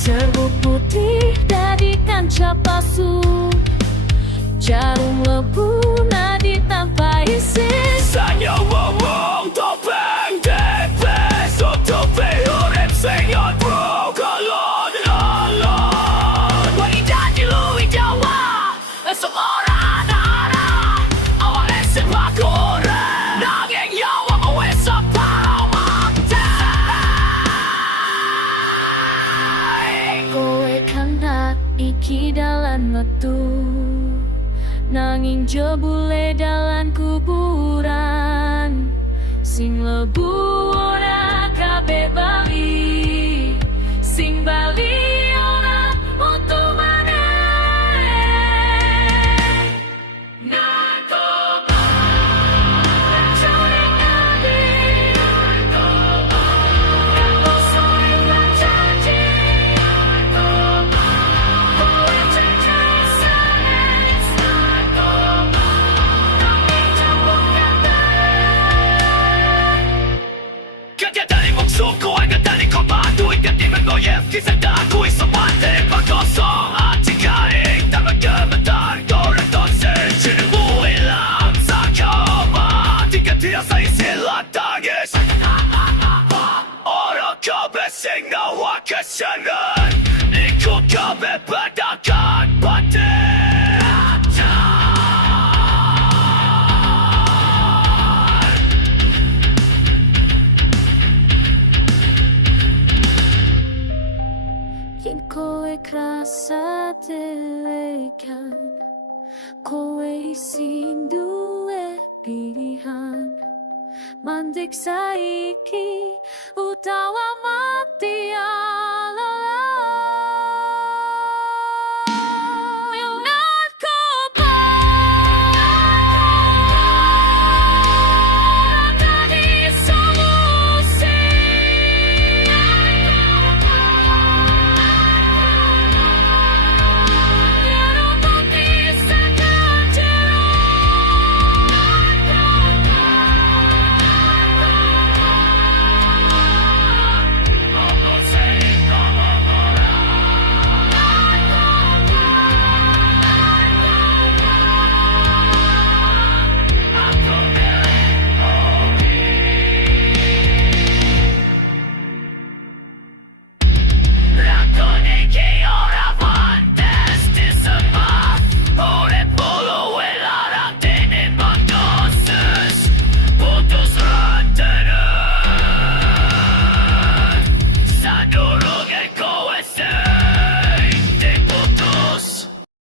Serbuk putih dari kancah palsu, jarum lebu nadi tanpa izin. Sanya wawang topeng depes tutupi urip sing bro kolon alon. Wanita di luwi Jawa seorang anak awak sepak orang nanging nyawa wis sepakai. Kowe kandak iki dalan metu, nanging jebule dalan kuburan. Sing lebu ora kabeh bali, sing bali ora metu maneh. Narkoba mencuri hati, narkoba kanggo sore janji, narkoba kowe terkesan, narkoba kami campur Kaya dari musuhku agak dari komando Ikat di mengoyem kisah daku Semua tempat kosong hati garing Tak bergemetar korang tosir Cirimu hilang sakoma Tiga tiasa isilah tangis Orang kabeh sing nawa kesengan Ikut kabeh pedagang batin yen kowe krasa delekan, kowe sing duwe pilihan. Mandek saiki utawa mati.